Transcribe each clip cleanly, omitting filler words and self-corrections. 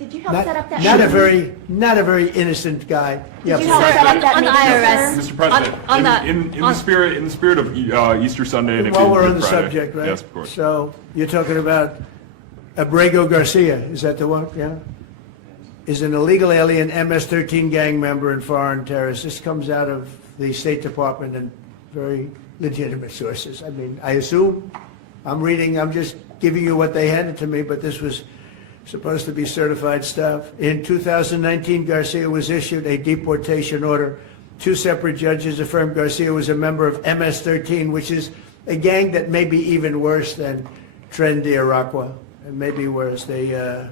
Did you help set up that Not a very innocent guy. Did you help set up that on the meeting, IRS. sir? Mr. President, in the spirit of Easter Sunday and While we're on Good the Friday. subject, right? Yes, of course. So you're talking about Abrego Garcia, is that the one? Yeah? Is an illegal alien MS-13 gang member and foreign terrorist. This comes out of the State Department and very legitimate sources. I mean, I assume, I'm just giving you what they handed to me, but this was supposed to be certified stuff. In 2019, Garcia was issued a deportation order. 2 separate judges affirmed Garcia was a member of MS-13, which is a gang that may be even worse than Tren de Aragua. It may be worse. They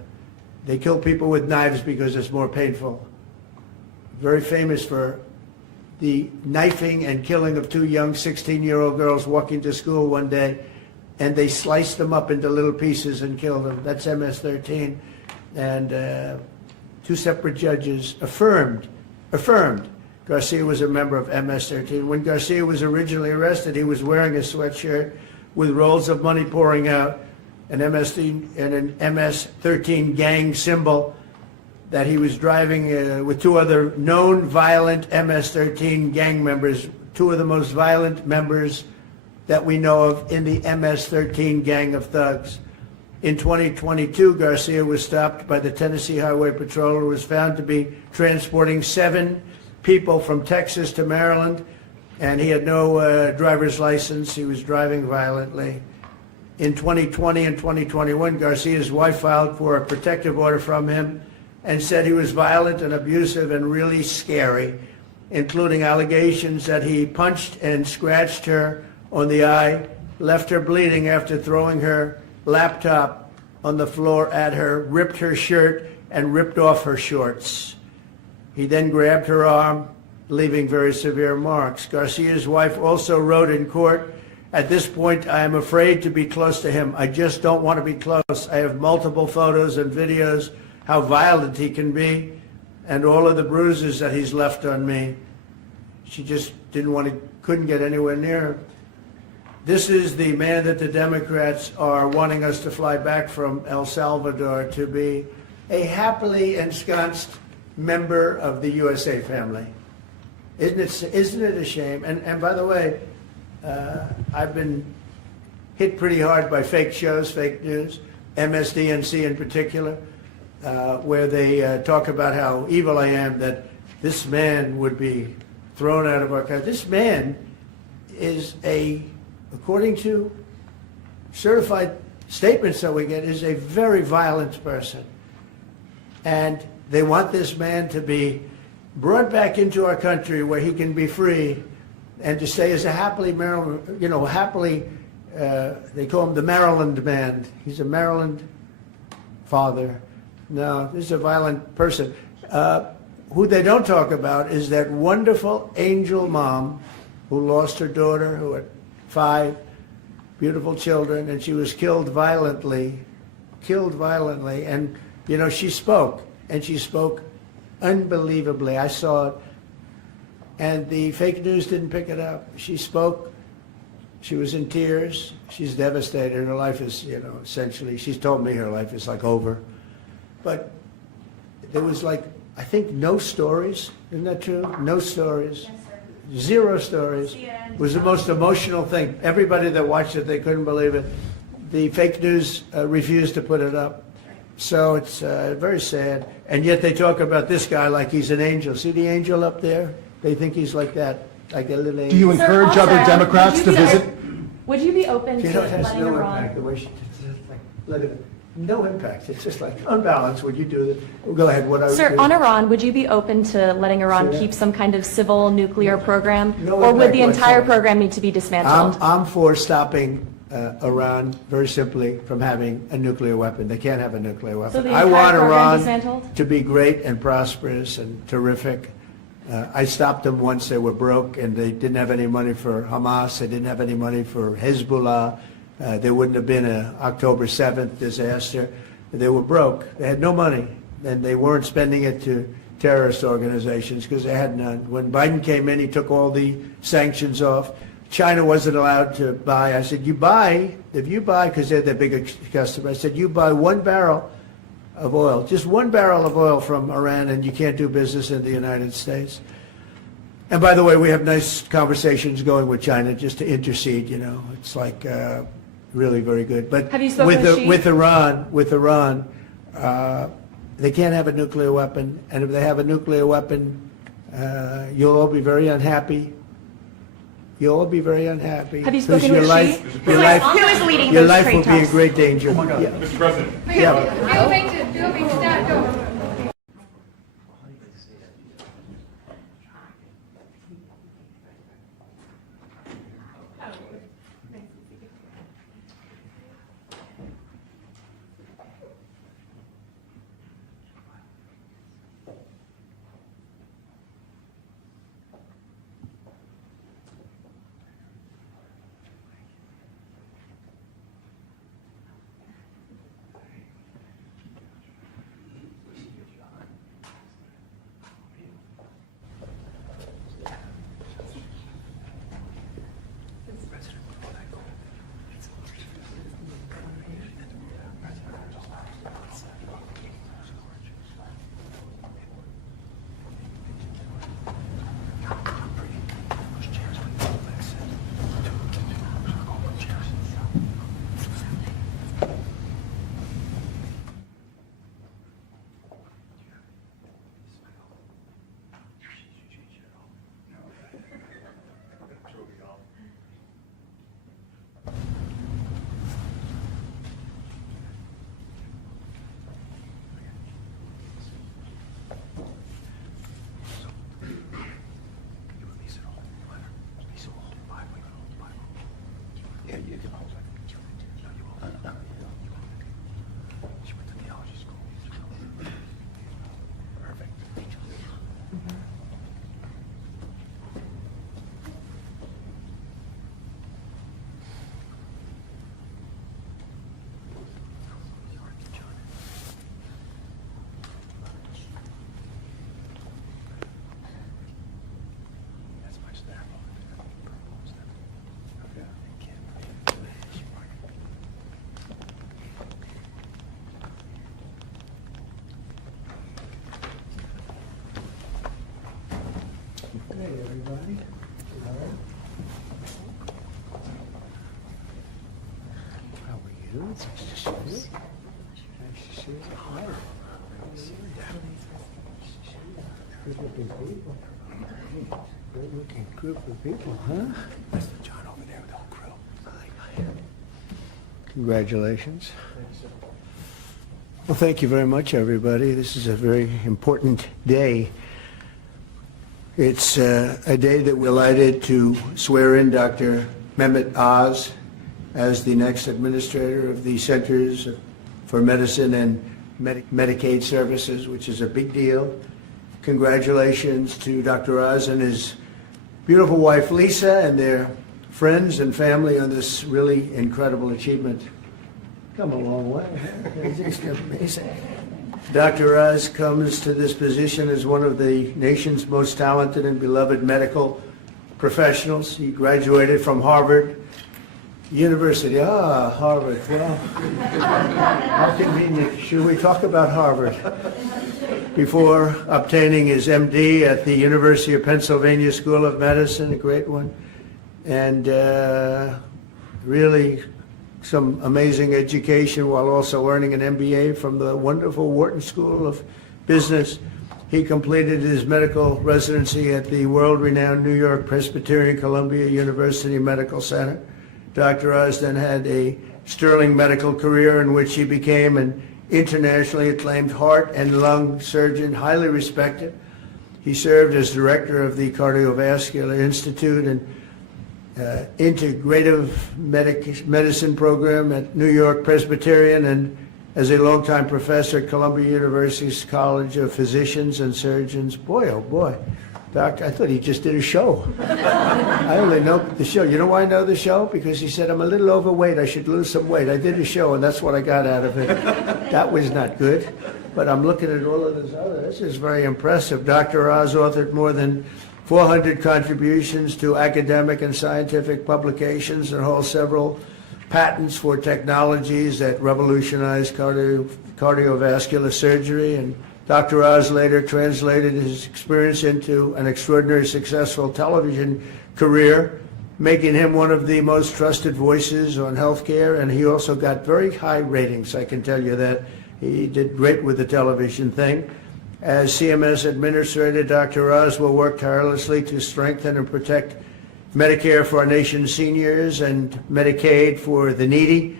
kill people with knives because it's more painful. Very famous for the knifing and killing of 2 young 16-year-old girls walking to school one day, and they sliced them up into little pieces and killed them. That's MS-13. And 2 separate judges affirmed Garcia was a member of MS-13. When Garcia was originally arrested, he was wearing a sweatshirt with rolls of money pouring out, an MS-13 gang symbol that he was driving with 2 other known violent MS-13 gang members, 2 of the most violent members that we know of in the MS-13 gang of thugs. In 2022, Garcia was stopped by the Tennessee Highway Patrol and was found to be transporting 7 people from Texas to Maryland, and he had no driver's license. He was driving violently. In 2020 and 2021, Garcia's wife filed for a protective order from him and said he was violent and abusive and really scary, including allegations that he punched and scratched her on the eye, left her bleeding after throwing her laptop on the floor at her, ripped her shirt, and ripped off her shorts. He then grabbed her arm, leaving very severe marks. Garcia's wife also wrote in court, "At this point, I am afraid to be close to him. I just don't want to be close. I have multiple photos and videos how violent he can be and all of the bruises that he's left on me." She just couldn't get anywhere near him. This is the man that the Democrats are wanting us to fly back from El Salvador to be a happily ensconced member of the USA family. Isn't it a shame? And by the way, I've been hit pretty hard by fake shows, fake news, MSDNC in particular, where they talk about how evil I am, that this man would be thrown out of our country. This man is according to certified statements that we get, is a very violent person. And they want this man to be brought back into our country where he can be free and to stay as a happily Maryland, they call him the Maryland man. He's a Maryland father. No, this is a violent person. Who they don't talk about is that wonderful angel mom who lost her daughter, who had 5 beautiful children, and she was killed violently. And, she spoke, and she spoke unbelievably. I saw it. And the fake news didn't pick it up. She spoke. She was in tears. She's devastated. Her life is, essentially, she's told me her life is like over. But there was I think no stories. Isn't that true? No stories. Yes, sir. 0 stories. It was the most emotional thing. Everybody that watched it, they couldn't believe it. The fake news refused to put it up. So it's very sad. And yet they talk about this guy like he's an angel. See the angel up there? They think he's like that, like a little angel. Do you encourage Sir, other also, Democrats to visit? Would you be open to It has letting no Iran? impact. The way she let it. No impact. It's just unbalanced when you do that. Go ahead. Sir, on Iran, would you be open to letting Iran keep some kind of civil nuclear program, or would the entire program need to be dismantled? I'm for stopping Iran, very simply, from having a nuclear weapon. They can't have a nuclear weapon. So the I entire want program Iran dismantled? to be great and prosperous and terrific. I stopped them once they were broke and they didn't have any money for Hamas. They didn't have any money for Hezbollah. There wouldn't have been an October 7th disaster. They were broke. They had no money, and they weren't spending it to terrorist organizations because they had none. When Biden came in, he took all the sanctions off. China wasn't allowed to buy. I said, if you buy, because they're the biggest customer, I said, you buy 1 barrel of oil. Just 1 barrel of oil from Iran, and you can't do business in the United States. And by the way, we have nice conversations going with China just to intercede, you know. It's like really very good. But Have you spoken with Xi? with Iran, they can't have a nuclear weapon, and if they have a nuclear weapon, you'll all be very unhappy. You'll all be very unhappy. Have you spoken with Xi? Your life, Who is leading your those life trade will be in talks? great danger. Yeah. Mr. President. Yeah. Hey, everybody. All right. How are you? It's nice to see you. Nice to see you. Hi. Good-looking people. Good-looking group of people, huh? That's the John over there with the whole crew. Congratulations. Well, thank you very much, everybody. This is a very important day. It's a day that we're delighted to swear in Dr. Mehmet Oz as the next administrator of the Centers for Medicine and Medicaid Services, which is a big deal. Congratulations to Dr. Oz and his beautiful wife, Lisa, and their friends and family on this really incredible achievement. Come a long way. It's just amazing. Dr. Oz comes to this position as one of the nation's most talented and beloved medical professionals. He graduated from Harvard University. Ah, Harvard. Well, how convenient. Should we talk about Harvard? Before obtaining his MD at the University of Pennsylvania School of Medicine, a great one, and really some amazing education while also earning an MBA from the wonderful Wharton School of Business. He completed his medical residency at the world-renowned New York Presbyterian Columbia University Medical Center. Dr. Oz then had a sterling medical career in which he became an internationally acclaimed heart and lung surgeon, highly respected. He served as director of the Cardiovascular Institute and integrative medicine program at New York Presbyterian, and as a longtime professor at Columbia University's College of Physicians and Surgeons. Boy, oh boy, Doctor, I thought he just did a show. I only know the show. You know why I know the show? Because he said, I'm a little overweight, I should lose some weight. I did a show, and that's what I got out of it. That was not good. But I'm looking at all of this other. This is very impressive. Dr. Oz authored more than 400 contributions to academic and scientific publications and holds several patents for technologies that revolutionize cardiovascular surgery. And Dr. Oz later translated his experience into an extraordinarily successful television career, making him one of the most trusted voices on healthcare. And he also got very high ratings, I can tell you that. He did great with the television thing. As CMS Administrator, Dr. Oz will work tirelessly to strengthen and protect Medicare for our nation's seniors and Medicaid for the needy.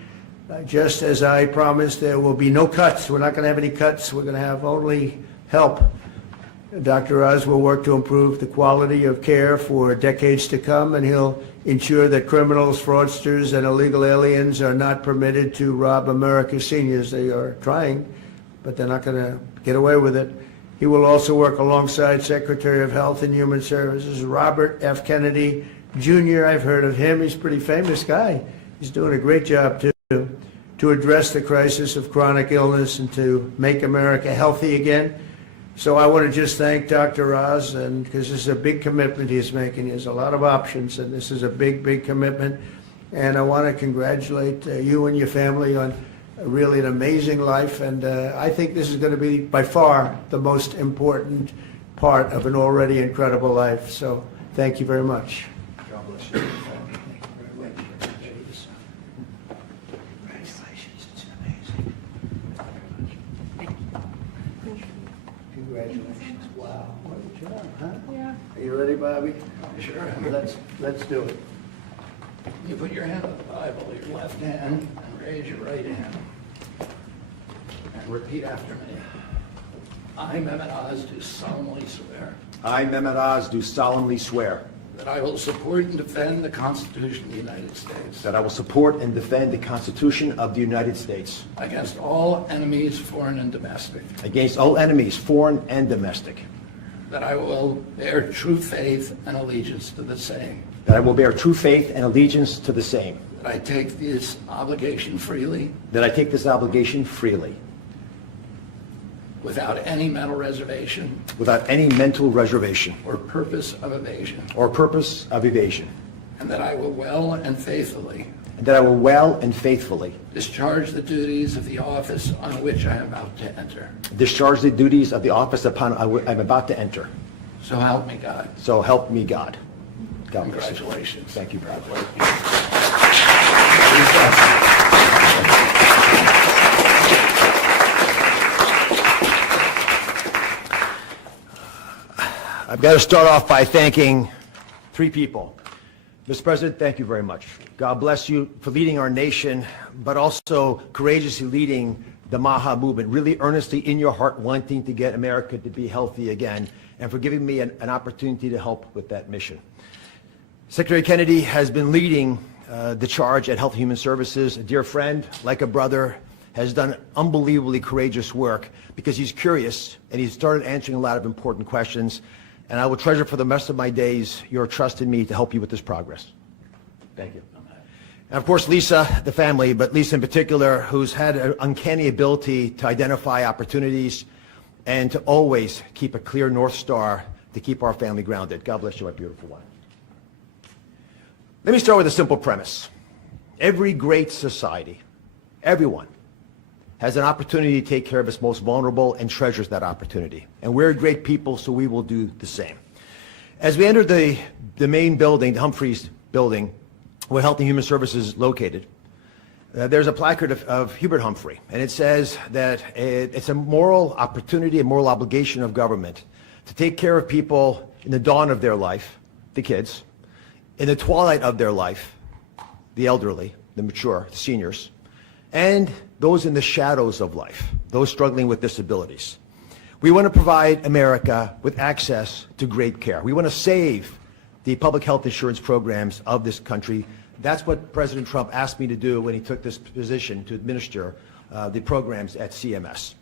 Just as I promised, there will be no cuts. We're not going to have any cuts. We're going to have only help. Dr. Oz will work to improve the quality of care for decades to come, and he'll ensure that criminals, fraudsters, and illegal aliens are not permitted to rob America's seniors. They are trying, but they're not going to get away with it. He will also work alongside Secretary of Health and Human Services Robert F. Kennedy Jr. I've heard of him. He's a pretty famous guy. He's doing a great job, too, to address the crisis of chronic illness and to make America healthy again. So I want to just thank Dr. Oz, and because this is a big commitment he's making. He has a lot of options, and this is a big, big commitment. And I want to congratulate you and your family on really an amazing life. And I think this is going to be by far the most important part of an already incredible life. So thank you very much. God bless you. Congratulations. It's amazing. Congratulations. Wow. What a job, huh? Yeah. Are you ready, Bobby? Sure. Let's do it. You put your hand on the Bible, your left hand, and raise your right hand. And repeat after me. I, Mehmet Oz, do solemnly swear I, Mehmet Oz, do solemnly swear that I will support and defend the Constitution of the United States that I will support and defend the Constitution of the United States against all enemies, foreign and domestic, against all enemies, foreign and domestic, that I will bear true faith and allegiance to the same, that I will bear true faith and allegiance to the same, that I take this obligation freely that I take this obligation freely, without any mental reservation without any mental reservation or purpose of evasion, or purpose of evasion, and that I will well and faithfully and that I will well and faithfully discharge the duties of the office on which I am about to enter. discharge the duties of the office upon I'm about to enter. So help me God. So help me God. God bless you. Congratulations. Thank you, brother. I've got to start off by thanking three people. Mr. President, thank you very much. God bless you for leading our nation, but also courageously leading the MAHA movement, really earnestly in your heart wanting to get America to be healthy again, and for giving me an opportunity to help with that mission. Secretary Kennedy has been leading the charge at Health and Human Services. A dear friend, like a brother, has done unbelievably courageous work because he's curious and he's started answering a lot of important questions. And I will treasure for the rest of my days your trust in me to help you with this progress. Thank you. And of course, Lisa, the family, but Lisa in particular, who's had an uncanny ability to identify opportunities and to always keep a clear North Star to keep our family grounded. God bless you, my beautiful one. Let me start with a simple premise. Every great society, everyone, has an opportunity to take care of its most vulnerable and treasures that opportunity. And we're great people, so we will do the same. As we enter the main building, the Humphreys building, where Health and Human Services is located, there's a placard of Hubert Humphrey, and it says that it's a moral opportunity, a moral obligation of government to take care of people in the dawn of their life, the kids, in the twilight of their life, the elderly, the mature, the seniors, and those in the shadows of life, those struggling with disabilities. We want to provide America with access to great care. We want to save the public health insurance programs of this country. That's what President Trump asked me to do when he took this position to administer the programs at CMS.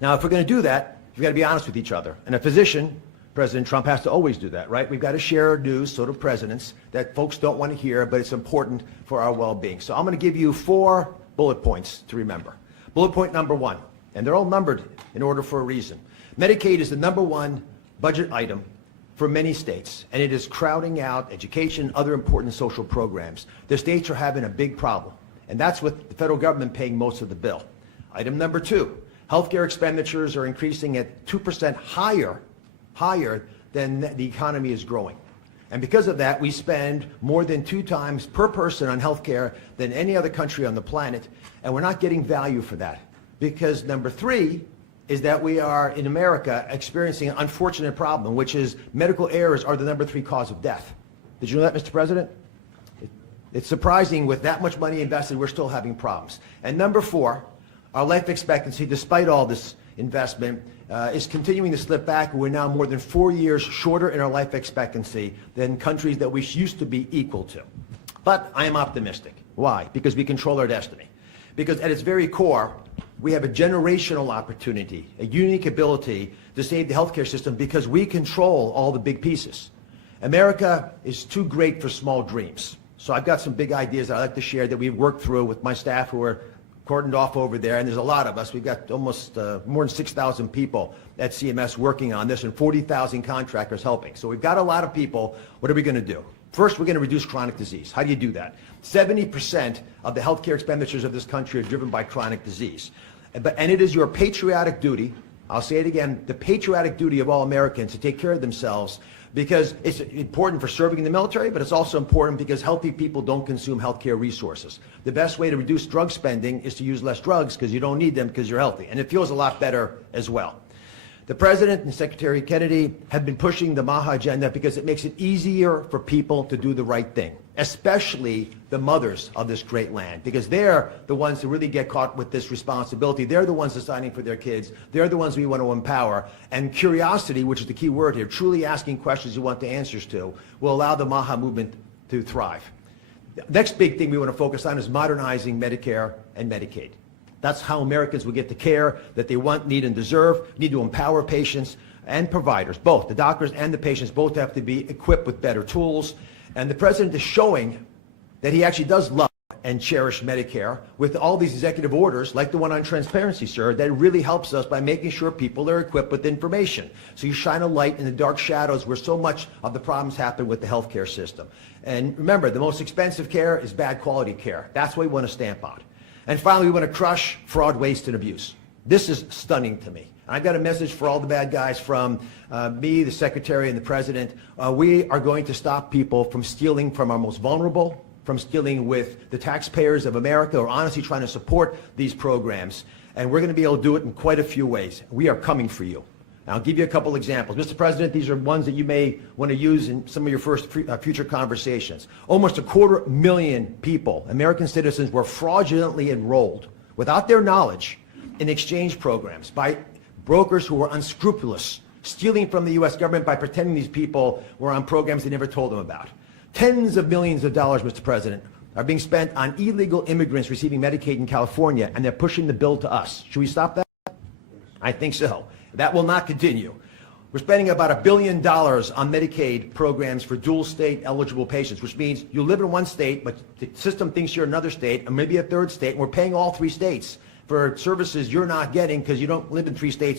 Now, if we're going to do that, we've got to be honest with each other. And a physician, President Trump, has to always do that, right? We've got to share news, sort of presidents, that folks don't want to hear, but it's important for our well-being. So I'm going to give you 4 bullet points to remember. Bullet point number 1, and they're all numbered in order for a reason. Medicaid is the #1 budget item for many states, and it is crowding out education, other important social programs. The states are having a big problem, and that's with the federal government paying most of the bill. Item number 2, healthcare expenditures are increasing at 2% higher than the economy is growing. And because of that, we spend more than 2 times per person on healthcare than any other country on the planet, and we're not getting value for that. Because number 3 is that we are, in America, experiencing an unfortunate problem, which is medical errors are the number 3 cause of death. Did you know that, Mr. President? It's surprising with that much money invested, we're still having problems. And number 4, our life expectancy, despite all this investment, is continuing to slip back. We're now more than 4 years shorter in our life expectancy than countries that we used to be equal to. But I am optimistic. Why? Because we control our destiny. Because at its very core, we have a generational opportunity, a unique ability to save the healthcare system because we control all the big pieces. America is too great for small dreams. So I've got some big ideas that I'd like to share that we've worked through with my staff who are cordoned off over there, and there's a lot of us. We've got almost more than 6,000 people at CMS working on this and 40,000 contractors helping. So we've got a lot of people. What are we going to do? First, we're going to reduce chronic disease. How do you do that? 70% of the healthcare expenditures of this country are driven by chronic disease. And it is your patriotic duty, I'll say it again, the patriotic duty of all Americans to take care of themselves, because it's important for serving in the military, but it's also important because healthy people don't consume healthcare resources. The best way to reduce drug spending is to use less drugs because you don't need them because you're healthy. And it feels a lot better as well. The President and Secretary Kennedy have been pushing the MAHA agenda because it makes it easier for people to do the right thing, especially the mothers of this great land, because they're the ones who really get caught with this responsibility. They're the ones deciding for their kids. They're the ones we want to empower. And curiosity, which is the key word here, truly asking questions you want the answers to, will allow the MAHA movement to thrive. The next big thing we want to focus on is modernizing Medicare and Medicaid. That's how Americans will get the care that they want, need, and deserve. We need to empower patients and providers, both. The doctors and the patients both have to be equipped with better tools. And the President is showing that he actually does love and cherish Medicare with all these executive orders, like the one on transparency, sir, that really helps us by making sure people are equipped with information. So you shine a light in the dark shadows where so much of the problems happen with the healthcare system. And remember, the most expensive care is bad quality care. That's what we want to stamp out. And finally, we want to crush fraud, waste, and abuse. This is stunning to me. I've got a message for all the bad guys from me, the Secretary, and the President. We are going to stop people from stealing from our most vulnerable, from stealing with the taxpayers of America, or honestly trying to support these programs. And we're going to be able to do it in quite a few ways. We are coming for you. I'll give you a couple examples. Mr. President, these are ones that you may want to use in some of your future conversations. Almost 250,000 people, American citizens, were fraudulently enrolled without their knowledge in exchange programs by brokers who were unscrupulous, stealing from the U.S. government by pretending these people were on programs they never told them about. Tens of millions of dollars, Mr. President, are being spent on illegal immigrants receiving Medicaid in California, and they're pushing the bill to us. Should we stop that? I think so. That will not continue. We're spending about $1 billion on Medicaid programs for dual state eligible patients, which means you live in one state, but the system thinks you're in another state, and maybe a third state, and we're paying all 3 states for services you're not getting because you don't live in 3 states.